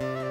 Mama!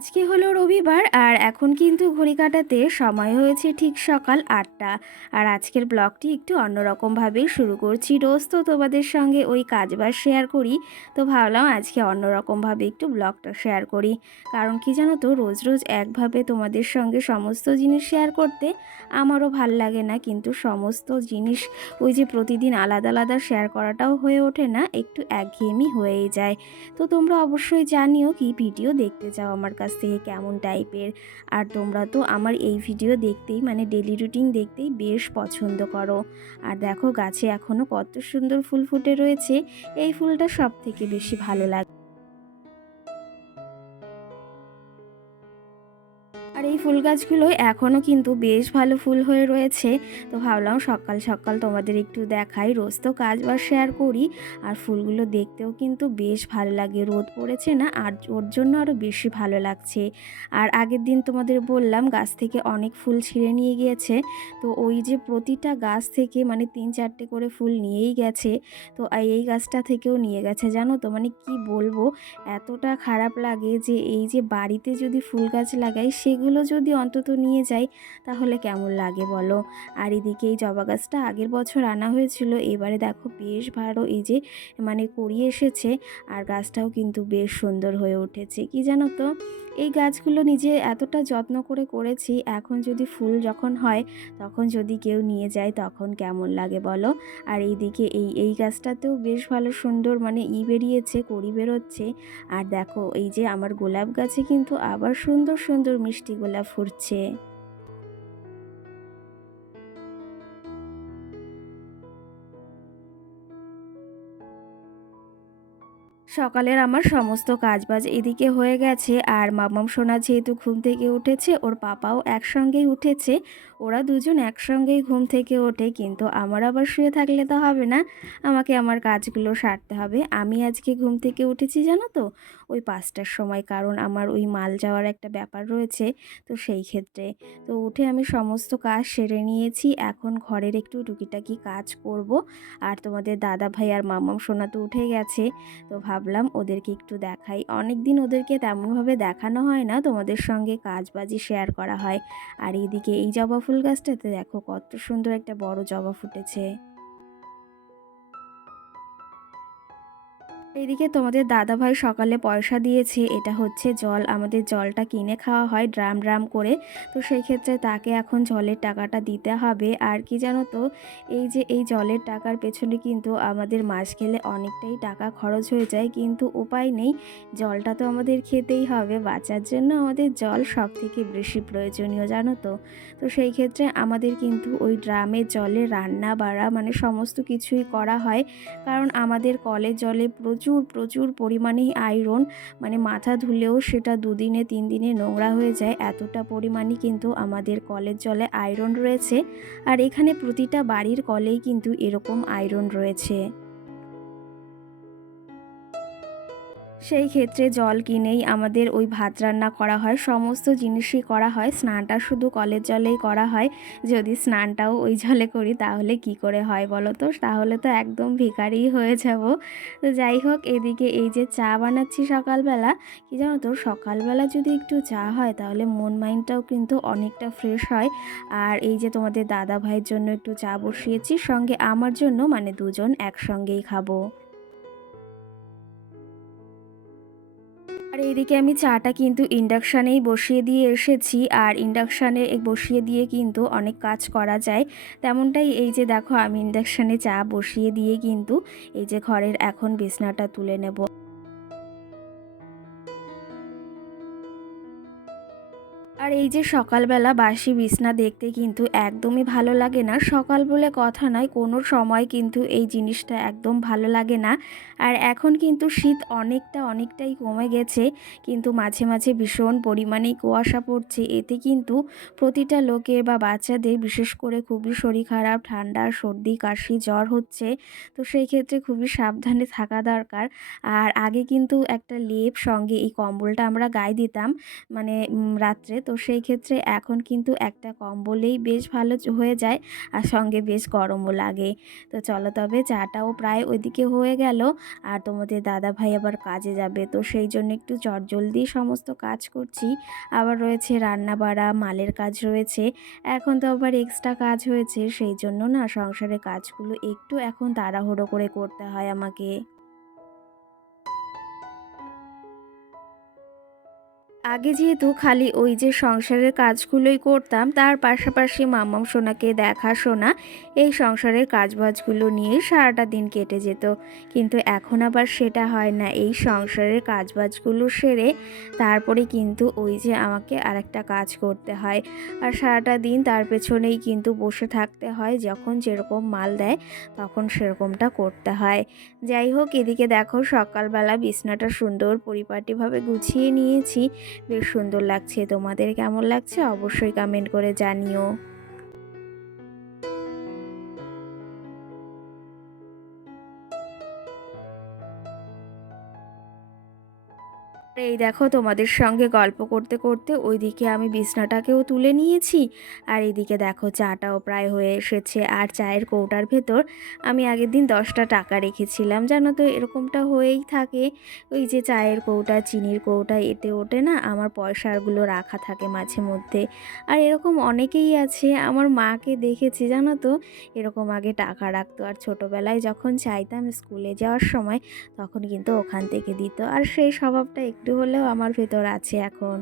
আজকে হলো রবিবার আর এখন কিন্তু ঘড়ি কাটাতে সময় হয়েছে ঠিক সকাল আটটা। আর আজকের ব্লগটি একটু অন্যরকমভাবেই শুরু করছি। রোজ তো তোমাদের সঙ্গে ওই কাজবাজ শেয়ার করি। তো ভাবলাম আজকে অন্যরকমভাবে একটু ব্লগটা শেয়ার করি। কারণ কি জানো তো, রোজ রোজ একভাবে তোমাদের সঙ্গে সমস্ত জিনিস শেয়ার করতে আমারও ভালো লাগে না। কিন্তু সমস্ত জিনিস ওই যে প্রতিদিন আলাদা আলাদা শেয়ার করাটাও হয়ে ওঠে না, একটু একঘেয়েমি হয়েই যায়। তো তোমরা অবশ্যই জানিও কি ভিডিও দেখতে চাও আমার কাছ থেকে কেমন টাইপের আর তোমরা তো আমার এই ভিডিও দেখতেই মানে ডেলি রুটিন দেখতেই বেশ পছন্দ করো। আর দেখো গাছে এখনও কত সুন্দর ফুল ফুটে রয়েছে, এই ফুলটা সব থেকে বেশি ভালো লাগে। ফুল গাছগুলো এখনও কিন্তু বেশ ভালো ফুল হয়ে রয়েছে। তো ভাবলাম সকাল সকাল তোমাদের একটু দেখাই। রোজ তো কাজ বা শেয়ার করি আর ফুলগুলো দেখতেও কিন্তু বেশ ভালো লাগে। রোদ পড়েছে না আর ওর জন্য আরও বেশি ভালো লাগছে। আর আগের দিন তোমাদের বললাম গাছ থেকে অনেক ফুল ছিঁড়ে নিয়ে গিয়েছে। তো ওই যে প্রতিটা গাছ থেকে মানে তিন চারটে করে ফুল নিয়েই গেছে। তো এই গাছটা থেকেও নিয়ে গেছে। জানো তো মানে কি বলব? এতটা খারাপ লাগে যে এই যে বাড়িতে যদি ফুল গাছ লাগাই সেগুলো যদি অন্তত নিয়ে যাই, তাহলে কেমন লাগে বলো? আর এদিকে এই জবা গাছটা আগের বছর আনা হয়েছিল, এবারে দেখো বেশ ভালো এই যে মানে করিয়ে এসেছে আর গাছটাও কিন্তু বেশ সুন্দর হয়ে উঠেছে। কি জানো তো? এই গাছগুলো নিজে এতটা যত্ন করে করেছি, এখন যদি ফুল যখন হয়, তখন যদি কেউ নিয়ে যায়, তখন কেমন লাগে বলো? আর এইদিকে এই এই গাছটাতেও বেশ ভালো সুন্দর মানে ই বেরিয়েছে, কড়ি বেরোচ্ছে। আর দেখো এই যে আমার গোলাপ গাছে কিন্তু আবার সুন্দর সুন্দর মিষ্টি গোলাপ ফুটছে। সকালের আমার সমস্ত কাজবাজ এদিকে হয়ে গেছে আর মামাম সোনা যেহেতু ঘুম থেকে উঠেছে, ওর পাপাও একসঙ্গেই উঠেছে, ওরা দুজন একসঙ্গেই ঘুম থেকে ওঠে, কিন্তু আমার আবার শুয়ে থাকলে তো হবে না। আমাকে আমার কাজগুলো সারতে হবে। আমি আজকে ঘুম থেকে উঠেছি জানো তো? ওই পাঁচটার সময়। কারণ আমার ওই মাল যাওয়ার একটা ব্যাপার রয়েছে, তো সেই ক্ষেত্রে। তো উঠে আমি সমস্ত কাজ সেরে নিয়েছি। এখন ঘরের একটু টুকিটাকি কাজ করব। আর তোমাদের দাদা ভাই আর মামাম সোনা তো উঠে গেছে, তো ভাবলাম ওদেরকে একটু দেখাই। অনেক দিন ওদেরকে তেমনভাবে দেখানো হয় না, তোমাদের সঙ্গে কাজবাজি শেয়ার করা হয়। আর এইদিকে এই জবা ফুল গাছটাতে দেখো কত সুন্দর একটা বড় জবা ফুটেছে। এইদিকে তোমাদের দাদাভাই সকালে পয়সা দিয়েছে, এটা হচ্ছে জল। আমাদের জলটা কিনে খাওয়া হয় ড্রাম ড্রাম করে। তো সেই ক্ষেত্রে তাকে এখন জলের টাকাটা দিতে হবে। আর কি জানো তো, এই যে এই জলের টাকার পেছনে কিন্তু আমাদের মাস খেলে অনেকটাই টাকা খরচ হয়ে যায়। কিন্তু উপায় নেই, জলটা তো আমাদের খেতেই হবে। বাঁচার জন্য আমাদের জল সব থেকে বেশি প্রয়োজনীয়, জানো তো। তো সেই ক্ষেত্রে আমাদের কিন্তু ওই ড্রামের জলে রান্না বাড়া মানে সমস্ত কিছুই করা হয়। কারণ আমাদের কলের জলে প্রচুর প্রচুর প্রচুর পরিমাণে আয়রন মানে মাথা ধুলেও সেটা দুদিনে তিন দিনে নোংরা হয়ে যায়। এতটা পরিমাণে কিন্তু আমাদের কলের জলে আয়রন রয়েছে। আর এখানে প্রতিটা বাড়ির কলেই কিন্তু এরকম আয়রন রয়েছে। সেই ক্ষেত্রে জল কিনেই আমাদের ওই ভাত রান্না করা হয়, সমস্ত জিনিসই করা হয়, স্নানটা শুধু কলের জলেই করা হয়। যদি স্নানটাও ওই জলে করি তাহলে কি করে হয় বলো তো? তাহলে তো একদম ভিখারিই হয়ে যাব। তো যাই হোক, এদিকে এই যে চা বানাচ্ছি সকালবেলা, কি জানো তো? সকালবেলা যদি একটু চা হয় তাহলে মন মাইন্ডটাও কিন্তু অনেকটা ফ্রেশ হয়। আর এই যে তোমাদের দাদা ভাইয়ের জন্য একটু চা বসিয়েছি, সঙ্গে আমার জন্য মানে দুজন একসঙ্গেই খাব। আর এইদিকে আমি চাটা কিন্তু ইন্ডাকশানেই বসিয়ে দিয়ে এসেছি, আর ইন্ডাকশানে বসিয়ে দিয়ে কিন্তু অনেক কাজ করা যায়। তেমনটাই এই যে দেখো, আমি ইন্ডাকশানে চা বসিয়ে দিয়ে কিন্তু এই যে ঘরের এখন বিছনাটা তুলে নেব। আর এই যে সকালবেলা বাসি বিছনা দেখতে কিন্তু একদমই ভালো লাগে না। সকাল বলে কথা নয়, কোনো সময় কিন্তু এই জিনিসটা একদম ভালো লাগে না। আর এখন কিন্তু শীত অনেকটা অনেকটাই কমে গেছে, কিন্তু মাঝে মাঝে ভীষণ পরিমাণেই কুয়াশা পড়ছে। এতে কিন্তু প্রতিটা লোকের বা বাচ্চাদের বিশেষ করে খুবই শরীর খারাপ, ঠান্ডা, সর্দি, কাশি, জ্বর হচ্ছে। তো সেই ক্ষেত্রে খুবই সাবধানে থাকা দরকার। আর আগে কিন্তু একটা লেপ সঙ্গে এই কম্বলটা আমরা গায়ে দিতাম মানে রাত্রে। তো সেই ক্ষেত্রে এখন কিন্তু একটা কম্বলেই বেশ ভালো হয়ে যায় আর সঙ্গে বেশ গরমও লাগে। তো চলো তবে চাটাও প্রায় ওইদিকে হয়ে গেল। আর তোমাদের দাদা ভাই আবার কাজে যাবে। তো সেই জন্য একটু চটজলদি সমস্ত কাজ করছি। আবার রয়েছে রান্না বাড়া মালের কাজ রয়েছে। এখন তো আবার এক্সট্রা কাজ হয়েছে। সেই জন্য না সংসারের কাজগুলো একটু এখন তাড়াহুড়ো করে করতে হয় আমাকে। আগে যেহেতু খালি ওই যে সংসারের কাজগুলোই করতাম, তার পাশাপাশি মাম্মাম সোনাকে দেখাশোনা, এই সংসারের কাজবাজগুলো নিয়ে সারাটা দিন কেটে যেত। কিন্তু এখন আবার সেটা হয় না, এই সংসারের কাজবাজগুলো সেরে তারপরে কিন্তু ওই যে আমাকে আরেকটা কাজ করতে হয়। আর সারাটা দিন তার পেছনেই কিন্তু বসে থাকতে হয়, যখন যেরকম মাল দেয় তখন সেরকমটা করতে হয়। যাই হোক, এদিকে দেখো সকালবেলা বিছনাটা সুন্দর পরিপাটিভাবে গুছিয়ে নিয়েছি। বেশ সুন্দর লাগছে। তোমাদের কেমন লাগছে? অবশ্যই কমেন্ট করে জানিও। এই দেখো তোমাদের সঙ্গে গল্প করতে করতে ওইদিকে আমি বিছনাটাকেও তুলে নিয়েছি। আর এদিকে দেখো চাটাও প্রায় হয়ে এসেছে। আর চায়ের কৌটার ভেতর আমি আগের দিন দশটা টাকা রেখেছিলাম। জানো তো এরকমটা হয়েই থাকে। ওই যে চায়ের কৌটা, চিনির কৌটা, এতে ওঠে না আমার পয়সাগুলো রাখা থাকে মাঝে মধ্যে। আর এরকম অনেকেই আছে। আমার মাকে দেখেছি, জানো তো, এরকম আগে টাকা রাখতো। আর ছোটোবেলায় যখন চাইতাম স্কুলে যাওয়ার সময়, তখন কিন্তু ওখান থেকে দিত। আর সেই স্বভাবটা একটু হলেও আমার ভেতর আছে এখন।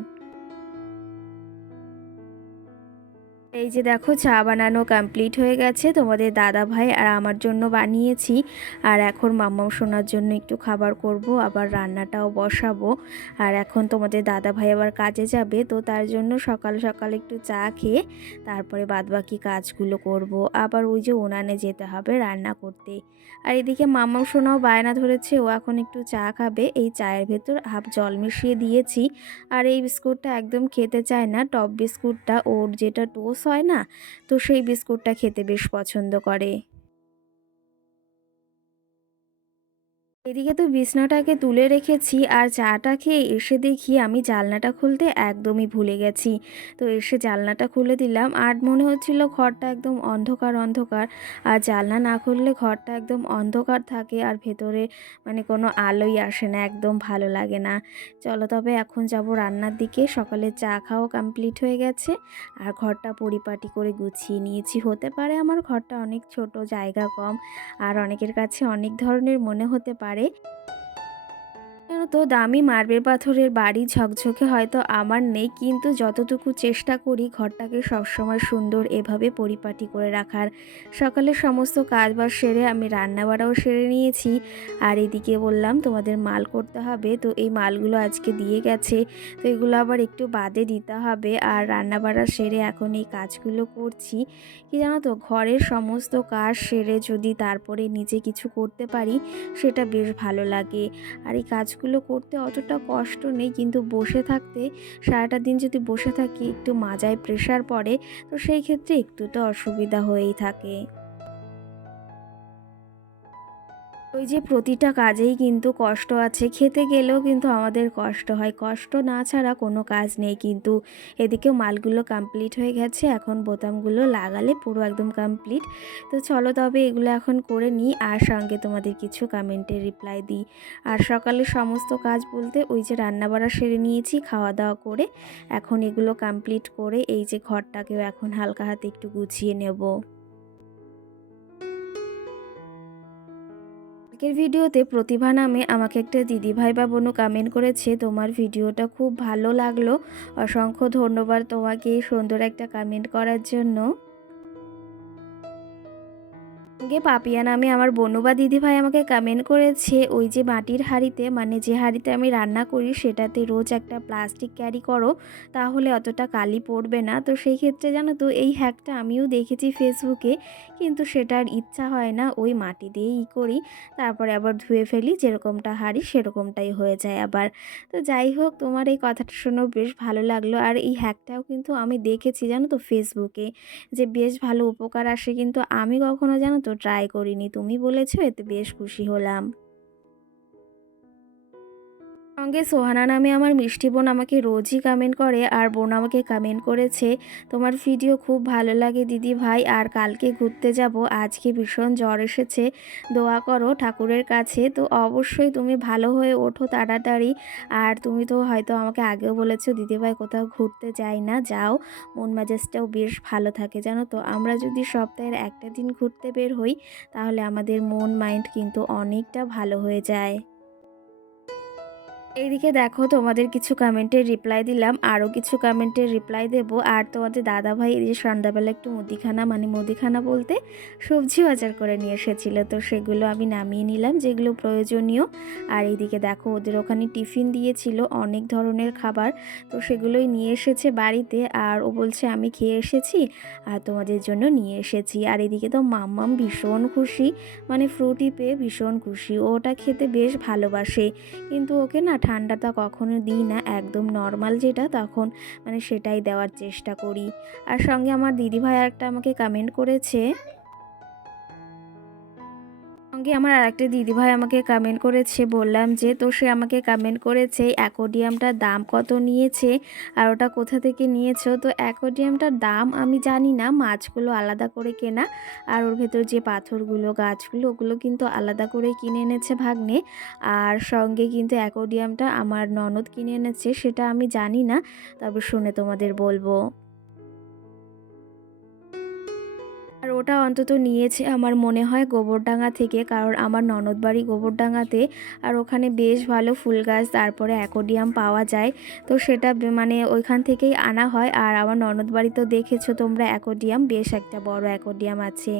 এই যে দেখো, চা বানানো কমপ্লিট হয়ে গেছে। তোমাদের দাদা ভাই আর আমার জন্য বানিয়েছি। আর এখন মাম্মাও শোনার জন্য একটু খাবার করব, আবার রান্নাটাও বসাবো। আর এখন তোমাদের দাদা ভাই আবার কাজে যাবে, তো তার জন্য সকাল সকাল একটু চা খেয়ে তারপরে বাদবাকি কাজগুলো করব। আবার ওই যে উনানে যেতে হবে রান্না করতে। আর এদিকে মাম্মাও শোনাও বায়না ধরেছে, ও এখন একটু চা খাবে। এই চায়ের ভেতর হাফ জল মিশিয়ে দিয়েছি। আর এই বিস্কুটটা একদম খেতে চায় না, টপ বিস্কুটটা, ওর যেটা টোস হয় না? তো সেই বিস্কুটটা খেতে বেশ পছন্দ করে। এদিকে তো বিছনাটাকে তুলে রেখেছি আর চাটা খেয়ে এসে দেখি আমি জালনাটা খুলতে একদমই ভুলে গেছি। তো এসে জালনাটা খুলে দিলাম আর মনে হচ্ছিল ঘরটা একদম অন্ধকার অন্ধকার। আর জালনা না খুললে ঘরটা একদম অন্ধকার থাকে আর ভেতরে মানে কোনো আলোই আসে না, একদম ভালো লাগে না। চলো তবে এখন যাব রান্নার দিকে, সকালে চা খাওয়া কমপ্লিট হয়ে গেছে আর ঘরটা পরিপাটি করে গুছিয়ে নিয়েছি। হতে পারে আমার ঘরটা অনেক ছোট, জায়গা কম আর অনেকের কাছে অনেক ধরনের মনে হতে পারে। পারে জানো তো দামি মার্বেল পাথরের বাড়ি ঝকঝকে হয়তো আমার নেই, কিন্তু যতটুকু চেষ্টা করি ঘরটাকে সবসময় সুন্দর এভাবে পরিপাটি করে রাখার। সকালে সমস্ত কাজ বাজ সেরে আমি রান্নাবাড়াও সেরে নিয়েছি। আর এদিকে বললাম, তোমাদের মাল করতে হবে। তো এই মালগুলো আজকে দিয়ে গেছে। তো এগুলো আবার একটু বাদে দিতে হবে। আর রান্নাবাড়া সেরে এখন এই কাজগুলো করছি। কি জানো তো, ঘরের সমস্ত কাজ সেরে যদি তারপরে নিজে কিছু করতে পারি, সেটা বেশ ভালো লাগে। আর এই কাজগুলো করতে অতটা কষ্ট নেই। কিন্তু বসে থাকতে, সারাটা দিন যদি বসে থাকি, একটু মাজায় প্রেশার পড়ে, তো সেই ক্ষেত্রে একটু তো অসুবিধা হয়েই থাকে। ওই যে প্রতিটা কাজেই কিন্তু কষ্ট আছে, খেতে গেলেও কিন্তু আমাদের কষ্ট হয়। কষ্ট না ছাড়া কোনো কাজ নেই কিন্তু। এদিকেও মালগুলো কমপ্লিট হয়ে গেছে, এখন বোতামগুলো লাগালে পুরো একদম কমপ্লিট তো চলো তবে এগুলো এখন করে নিই আর সঙ্গে তোমাদের কিছু কমেন্টে রিপ্লাই দিই। আর সকালে সমস্ত কাজ বলতে ওই যে রান্না রান্নাবাড়া সেরে নিয়েছি খাওয়া দাওয়া করে এখন এগুলো কমপ্লিট করে এই যে ঘরটাকেও এখন হালকা হাতে একটু গুছিয়ে নেব। আগের ভিডিওতে প্রতিভা নামে আমাকে একটা দিদিভাই বা বোনও কামেন্ট করেছে। তোমার ভিডিওটা খুব ভালো লাগল। অসংখ্য ধন্যবাদ তোমাকে সুন্দর একটা কামেন্ট করার জন্য। সঙ্গে পাপিয়া নামে আমার বনুবা দিদিভাই আমাকে কমেন্ট করেছে, ওই যে মাটির হাঁড়িতে মানে যে হাঁড়িতে আমি রান্না করি, সেটাতে রোজ একটা প্লাস্টিক ক্যারি করো, তাহলে অতটা কালি পড়বে না। তো সেই ক্ষেত্রে জানো তো, এই হ্যাকটা আমিও দেখেছি ফেসবুকে কিন্তু সেটার ইচ্ছা হয় না, ওই মাটি দিয়েই করি, তারপরে আবার ধুয়ে ফেলি, যেরকমটা হাঁড়ি সেরকমটাই হয়ে যায় আবার। তো যাই হোক, তোমার এই কথাটা শুনেও বেশ ভালো লাগল, আর এই হ্যাকটাও কিন্তু আমি দেখেছি জানো তো ফেসবুকে যে বেশ ভালো উপকার আসে, কিন্তু আমি কখনো জানো তো ট্রাই করিনি। তুমি বলেছ এতে বেশ খুশি হলাম। সঙ্গে সোহানা নামে আমার মিষ্টি বোন আমাকে রোজই কমেন্ট করে, আর বোন আমাকে কমেন্ট করেছে, তোমার ভিডিও খুব ভালো লাগে দিদি ভাই, আর কালকে ঘুরতে যাব, আজকে ভীষণ জ্বর এসেছে, দোয়া করো ঠাকুরের কাছে, তো অবশ্যই তুমি ভালো হয়ে ওঠো তাড়াতাড়ি, আর তুমি তো হয়তো আমাকে আগেও বলেছ, দিদি ভাই কোথাও ঘুরতে যাই না, যাও, মন মেজাজটাও বেশ ভালো থাকে, জানো তো? আমরা যদি সপ্তাহের একটা দিন ঘুরতে বের হই, তাহলে আমাদের মন, মাইন্ড কিন্তু অনেকটা ভালো হয়ে যায়। এইদিকে দেখো, তোমাদের কিছু কমেন্টের রিপ্লাই দিলাম আরও কিছু কমেন্টের রিপ্লাই দেব। আর তোমাদের দাদাভাই এই যে সন্ধ্যাবেলা একটু মুদিখানা মানে মুদিখানা বলতে সবজি বাজার করে নিয়ে এসেছিল। তো সেগুলো আমি নামিয়ে নিলাম, যেগুলো প্রয়োজনীয়। আর এইদিকে দেখো, ওদের ওখানে টিফিন দিয়েছিল অনেক ধরনের খাবার, তো সেগুলোই নিয়ে এসেছে বাড়িতে। আর ও বলছে, আমি খেয়ে এসেছি, আর তোমাদের জন্য নিয়ে এসেছি। আর এদিকে তো মাম্মাম ভীষণ খুশি মানে ফ্রুটি পেয়ে ভীষণ খুশি। ওটা খেতে বেশ ভালোবাসে, কিন্তু ওকে না ঠান্ডাটা কখনো দিই না, একদম নর্মাল যেটা তখন মানে সেটাই দেওয়ার চেষ্টা করি। আর সঙ্গে আমার দিদিভাই একটা আমাকে কমেন্ট করেছে সঙ্গে আমার আরেকটা দিদিভাই আমাকে কমেন্ট করেছে, বললাম যে, তো সে আমাকে কমেন্ট করেছে অ্যাকোডিয়ামটার দাম কত নিয়েছে আর ওটা কোথা থেকে নিয়েছো? তো অ্যাকোডিয়ামটার দাম আমি জানি না, মাছগুলো আলাদা করে কেনা আর ওর ভেতর যে পাথরগুলো, গাছগুলো, ওগুলো কিন্তু আলাদা করে কিনে এনেছে ভাগ্নে। আর সঙ্গে কিন্তু অ্যাকোডিয়ামটা আমার ননদ কিনে এনেছে, সেটা আমি জানি না, তবে শুনে তোমাদের বলব। ওটা অন্তত নিয়েছে আমার মনে হয় গোবরডাঙ্গা থেকে, কারণ আমার ননদ বাড়ি গোবরডাঙ্গাতে আর ওখানে বেশ ভালো ফুল গাছ, তারপরে অ্যাকোডিয়াম পাওয়া যায়। তো সেটা মানে ওইখান থেকেই আনা হয়। আর আমার ননদ বাড়ি তো দেখেছ তোমরা, অ্যাকোডিয়াম বেশ একটা বড় অ্যাকোডিয়াম আছে।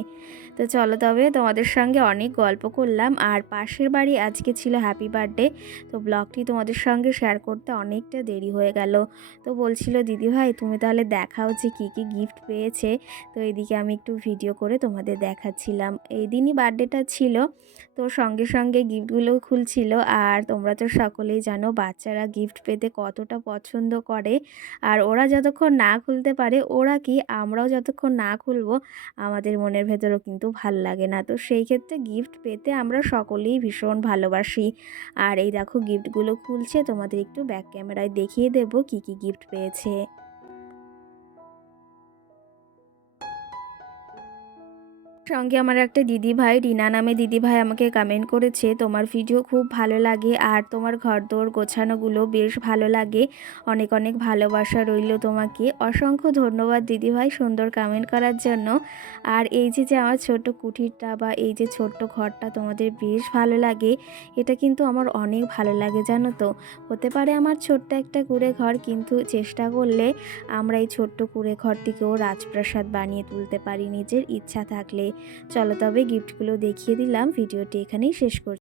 তো চলো তবে তোমাদের সঙ্গে অনেক গল্প করলাম। আর পাশের বাড়ি আজকে ছিল হ্যাপি বার্থডে, তো ব্লগটি তোমাদের সঙ্গে শেয়ার করতে অনেকটা দেরি হয়ে গেল। তো বলছিল, দিদিভাই, তুমি তাহলে দেখাও যে কী কী গিফট পেয়েছে। তো এদিকে আমি একটু ভিডিও করে তোমাদের দেখাচ্ছিলাম। এই দিনই বার্থডেটা ছিল, তো সঙ্গে সঙ্গে গিফটগুলো খুলছিল। আর তোমরা তো সকলেই জানো, বাচ্চারা গিফট পেতে কতটা পছন্দ করে। আর ওরা যতক্ষণ না খুলতে পারে, ওরা কি আমরাও যতক্ষণ না খুলবো, আমাদের মনের ভেতরও কিন্তু ভালো লাগে না। তো সেই ক্ষেত্রে গিফট পেতে আমরা সকলেই ভীষণ ভালোবাসি। আর এই দেখো গিফটগুলো খুলছে, তোমাদের একটু ব্যাক ক্যামেরায় দেখিয়ে দেবো কী কী গিফট পেয়েছে। সঙ্গে আমার একটা দিদি ভাই রিনা নামে দিদি ভাই আমাকে কমেন্ট করেছে, তোমার ভিডিও খুব ভালো লাগে আর তোমার ঘরদোর গোছানোগুলো বেশ ভালো লাগে। অনেক অনেক ভালোবাসা রইল তোমাকে। অসংখ্য ধন্যবাদ দিদি ভাই সুন্দর কমেন্ট করার জন্য। আর এই যে যে আমার ছোট্ট কুঠিরটা বা এই যে ছোট্ট ঘরটা তোমাদের বেশ ভালো লাগে, এটা কিন্তু আমার অনেক ভালো লাগে, জানো তো? হতে পারে আমার ছোট্ট একটা কুড়ে ঘর, কিন্তু চেষ্টা করলে আমরা এই ছোট্ট কুড়ে ঘরটিকেও রাজপ্রাসাদ বানিয়ে তুলতে পারি নিজের ইচ্ছা থাকলে। চলো তবে গিফটগুলো দেখিয়ে দিলাম ভিডিওটি এখানেই শেষ করছি